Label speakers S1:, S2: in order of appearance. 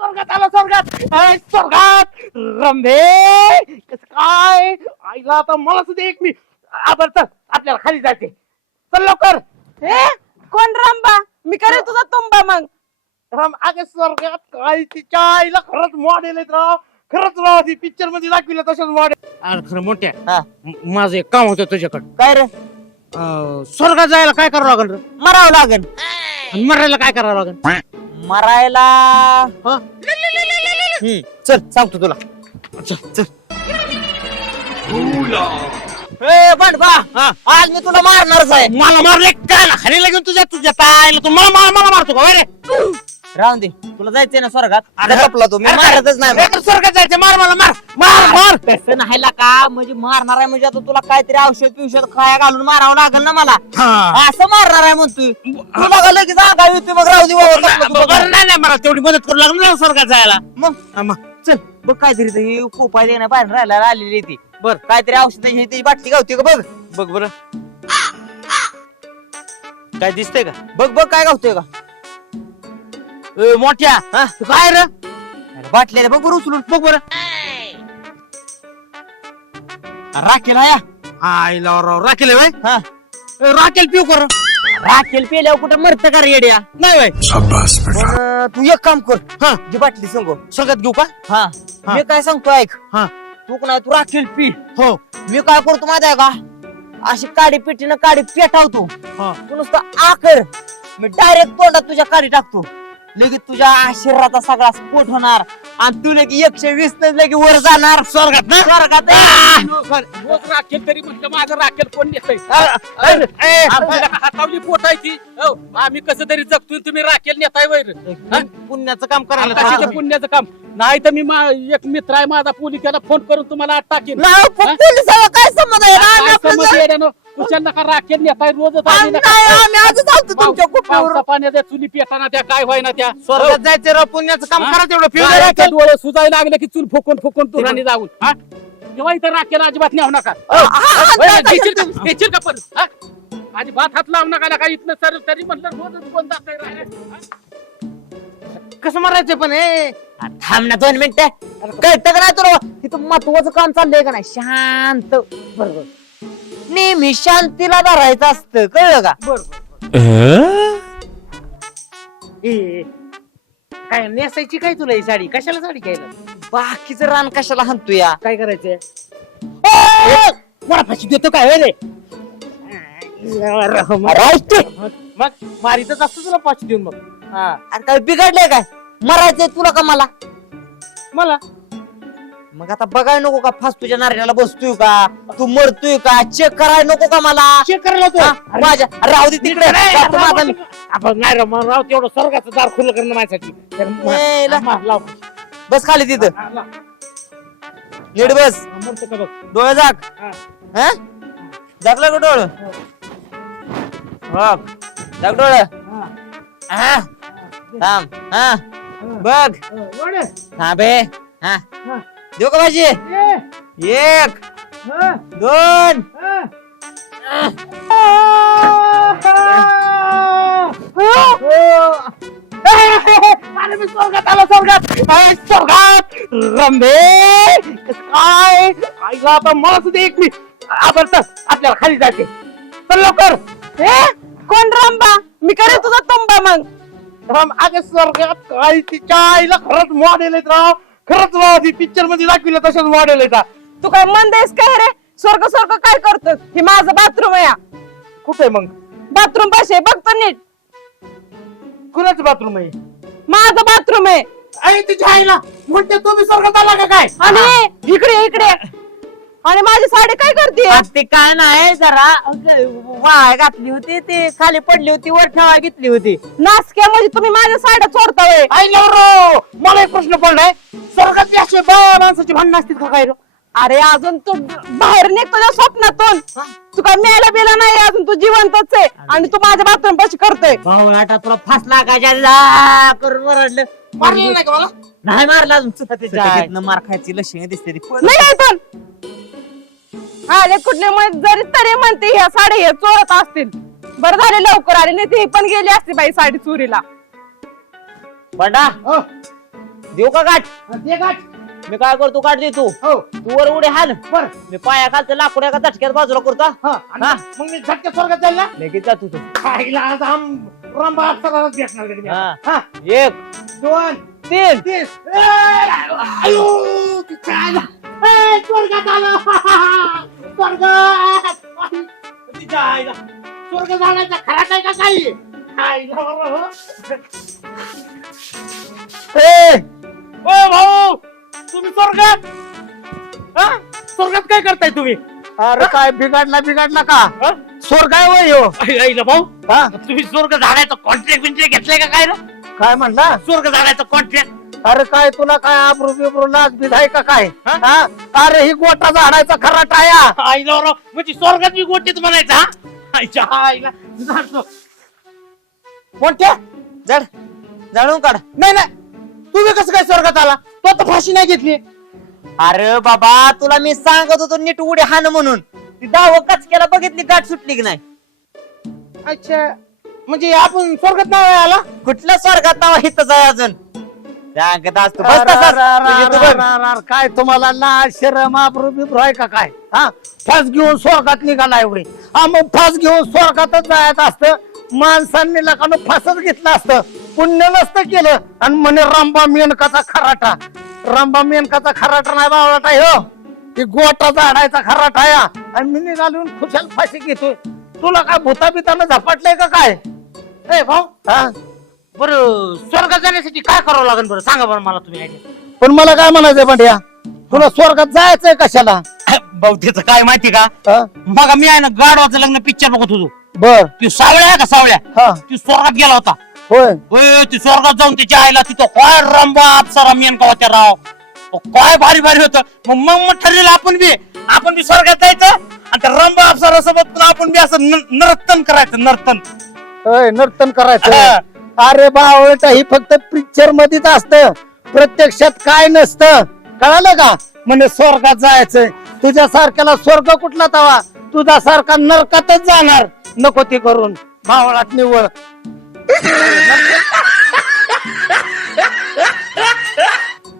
S1: स्वर्गात आला स्वर्गात रंभे कस काय आईला आता मला सुद्धा एक मी चल आपल्याला खाली जायचे चल लवकर
S2: कोण रंबा मी करे तुझा तुंबा मग
S1: अगं स्वर्गात काय तिच्या आईला खरंच मॉडेल आहेत राव खरंच राव ती पिक्चर मध्ये दाखविलं तसंच मॉडेल अरे खरं मोठ्या माझं एक काम होतं तुझ्याकडं
S2: काय रे
S1: स्वर्गात जायला काय करावं लागेल रे
S2: मरावं लागन
S1: आणि मरायला काय करावं लागेल
S2: मरायला
S1: चल सांगतो तुला चल
S2: बंडबा आज मी तुला मारणारच आहे
S1: मला मारले काय ना खाली लागून तुझ्या पायाला तू मला मारतो का रे
S2: राहून दे तुला जायचंय ना स्वर्गात
S1: अरे
S2: लपला तू मी मारतच नाही
S1: स्वर्गात जायचं मार मला मार
S2: तसं नाही का म्हणजे मारणार आहे म्हणजे आता तुला काहीतरी औषध खाया घालून मारावं लागेल ना मला असं मारणार आहे म्हणतोय तुला का लगेच अंगावर येतोय मग राहू दे बाबा
S1: नाही मला तेवढी मदत करू लागली ना स्वर्गात जायला
S2: मग चल बघ काहीतरी कोपाय देण्या बाहेर राहायला आलेली ती बर काहीतरी औषधाची ती बाटली गावते का बघ बरं
S1: काय दिसतंय का
S2: बघ काय गावतोय का
S1: मोठ्या काय रे
S2: बाटल्या बघ बरं उचलून बघ बरं
S1: राखेल आईला राखेल राखेल पिऊ कर
S2: राखेल पेल्यावर कुठं मरत का रे येड्या
S1: नाही बाई
S2: तू एक काम कर जी बाटली सांगू
S1: सगळ्यात घेऊ का
S2: मी काय सांगतो ऐक तू नाही तू राखेल पी
S1: हो
S2: मी काय करतो माहिती आहे का अशी काडी पेटीनं काडी पेटावतो तू नुसतं आकर मी डायरेक्ट तोंडात तुझ्या काडी टाकतो लगेच तुझ्या शरीराचा सगळा स्फोट होणार आणि तू लगे 120 लगे वर जाणार
S1: स्वर्गात ना
S3: रोज राखेल तरी म्हटलं माझं राखेल कोण नेताय हातावली पोटायची आम्ही कसं तरी जगतोय तुम्ही राखेल नेताय वैर
S1: पुण्याचं काम करायला
S3: कशाचं पुण्याचं काम नाही तर मी एक मित्र आहे माझा पोलीस त्याला फोन करून तुम्हाला आत टाकेन
S2: काय संबंध आहे
S3: कुशाल नका राखेल नेताय रोजच पावसा पाण्याच्या चुली पेटाना त्या काय व्हायना त्या
S1: स्वर्गात जायचं राव पुण्याचं काम करा तेवढं
S3: डोळे सुजायला लागले की चूल फुकून तुराने जाऊन तेव्हा इथं राखेल अजिबात न्यावू नका घेशील का पण अजिबात हात लावू नका काय इथनं सर तरी म्हटलं रोजच कोण जात
S1: कसं मारायचं पण
S2: थांब ना 2 मिनिटं कळतं का नाही तुला तिथं महत्वाचं काम चाललंय का नाही शांत बरोबर नेहमी शांतीला धरायचं असतं कळलं का
S1: काय नेसायची काय तुला ही साडी कशाला साडी घ्यायला
S2: बाकीचं रान कशाला हाणतो या
S1: काय करायचंय मला फाशी देतो काय रे मग मारीतच असतो तुला फाशी देऊन मग
S2: अरे काय बिघडलंय काय मरायचंय तुला का मला मग आता बघाय नको का फास तुझ्या नारळाला बसतोय का तू मरतोय का चेक कराय नको का मला
S1: चेक करायला तो
S2: माझ्या राहू दे तिकडे
S1: आपण नाही राव तेवढं स्वर्गाचं दार खुलं करणं माझ्यासाठी
S2: बस खाली तिथं नीट बस डोळे जाग जागलं का डोळ जाग डोळ थांब बघ थांबे देऊ का भाजी 1 2
S1: स्वर्गात रंभे काय आईला आता मला सुद्धा एक मी आपल्याला खाली जायचे चल लवकर
S2: कोण रंबा मी करे तुझा तुंबा मग
S1: अगं स्वर्गात काय तिच्या आईला खरंच मॉडेल आहेत राव खरंच राव ती पिक्चर मध्ये दाखविलं तसंच मॉडेल आहे
S2: तू काय म्हणतेस काय रे स्वर्ग काय करतो हे माझं बाथरूम आहे
S1: कुठे मग
S2: बाथरूम पाशी बघतो नीट
S1: कुणाचं बाथरूम आहे
S2: माझं बाथरूम आहे
S1: आई तिच्या आईला म्हणते तुम्ही स्वर्गात आला का काय
S2: आणि इकडे आणि माझी साडी काय करते ते काय नाही जरा वाय घातली होती ती खाली पडली होती वर ठेवा घेतली होती नासक्या म्हणजे तुम्ही माझ्या साड्या चोरताय
S1: आई नवरो मला एक प्रश्न पडलाय स्वर्गात असे बाया माणसाची भांडण असतील का काय
S2: अरे अजून तू बाहेर निघ तुझ्या स्वप्नातून तू काय मेला बिला नाही अजून तू जिवंतच आहे आणि तू माझ्या बाथरूम पाशी करतोय
S1: भाऊ तुला फास लागायच्या
S2: करून ओरडलं
S1: मारलं नाही का मला
S2: नाही मारला अजून मार खायची लक्षणे दिसते नाही पण कुठले जरी तरी म्हणते ह्या साड्या हे चोरत असतील बरं झाले लवकर आले नाही ती पण गेली असती बाई साडी चोरीला
S1: बंडा
S2: देऊ का गाठ
S1: ते गाठ.
S2: मी काय करतो गाठ दे तू
S1: हो
S2: तू वर उडी हाल
S1: बर
S2: मी पाया खालचं लाकूड एका झटक्यात बाजूला करतो
S1: हा आणि
S2: हा.
S1: मग मी झटक्या स्वर्गात जाईल ना
S2: लगेच जातो तू
S1: खायला आज रंबा अप्सरालाच भेटणार कधी मी.
S2: हा.
S1: हा
S2: 1
S1: 2
S2: 3
S1: 3 आयो तिच्या आईला. ए, स्वर्गात आलो स्वर्गात तिच्या आईला स्वर्ग जाण्याचा खरा काय का काही आईला बरं, हो. ओ भाऊ तुम्ही स्वर्गात हा? स्वर्गात काय करताय तुम्ही
S4: अरे काय बिघडला का
S1: हा?
S4: स्वर्ग आहे वय ह्यो.
S1: आईला भाऊ
S4: हा
S1: तुम्ही स्वर्ग झाडायचं कॉन्ट्रॅक्ट बिंट्रॅक्ट घेतलंय का काय ना
S4: काय म्हणला
S1: स्वर्ग झाडायचं कॉन्ट्रॅक्ट
S4: अरे काय तुला काय आबरू बिबरू नाच बीज आहे का काय
S1: हा?
S4: हा? अरे ही गोटा झाडायचा खरा टाया
S1: आईला बरं, म्हणजे स्वर्गात मी गोटीत म्हणायचं हा आईच्या आईला जातो. कोणत्या
S2: जड जाणून काढ
S1: नाही नाही तुम्ही कसं काय स्वर्गात आला तो आता फाशी नाही घेतली
S2: अरे बाबा तुला मी सांगत होतो नीट उडी हाण म्हणून ती दाव कचक्याला बघितली गाठ सुटली की नाही
S1: अच्छा म्हणजे आपण स्वर्गात नाही आला
S2: कुठल्या स्वर्गात नाव हितच आहे अजून सांगत असतो बस
S4: अरे,
S2: तसाच.
S4: अरे,
S2: तुझी
S4: अरे,
S2: तू बघ.
S4: अरे, अरे, काय तुम्हाला लाज शरम आबरू बिबरू आहे का काय हा फास घेऊन स्वर्गात निघाला एवढे हा मग फास घेऊन स्वर्गातच जायचं असतं माणसांनी लोकांना फासच घेतलं असतं पुण्य नसतं केलं आणि म्हणे रंबा मेनकाचा खराटा रंबा मेनकाचा खराटा नाही बावळाटा हो ती गोटा झाडायचा खराटा या आणि मी निघालून खुशाल फाशी घेतोय तुला काय भूता बितानं झपाटलंय का काय
S1: ए भाऊ
S4: हा
S1: बरं स्वर्गात जाण्यासाठी काय करावं लागेल बरं सांगा बरं मला तुम्ही idea.
S4: पण मला काय म्हणायचंय बंड्या तुला स्वर्गात जायचंय कशाला
S1: भाऊ त्याचं काय माहिती का
S4: हा?
S1: बघा मी आहे ना गाढवाचं लग्न पिक्चर बघत होतो
S4: बर
S1: ती सावळ्या आहे का सावळ्या
S4: हा
S1: ती स्वर्गात गेला होता
S4: होय
S1: ओय, ती स्वर्गात जाऊन तिच्या आईला तिथं काय रंबा अप्सरा मेनका होत्या राव काय भारी भारी होतं मग ठरलेलं आपण बी स्वर्गात जायचं आणि त्या रंबा अप्सरा सोबत आपण बी असं नर्तन करायचं नर्तन
S4: होय नर्तन करायचं
S1: हा.
S4: अरे बावळटा ही फक्त पिक्चर मध्येच असतं प्रत्यक्षात काय नसतं कळालं का म्हणजे स्वर्गात जायचंय तुझ्या सारख्याला स्वर्ग कुठला तवा तुझ्या सारखा नरकातच जाणार नको ते करून बावळात निवळ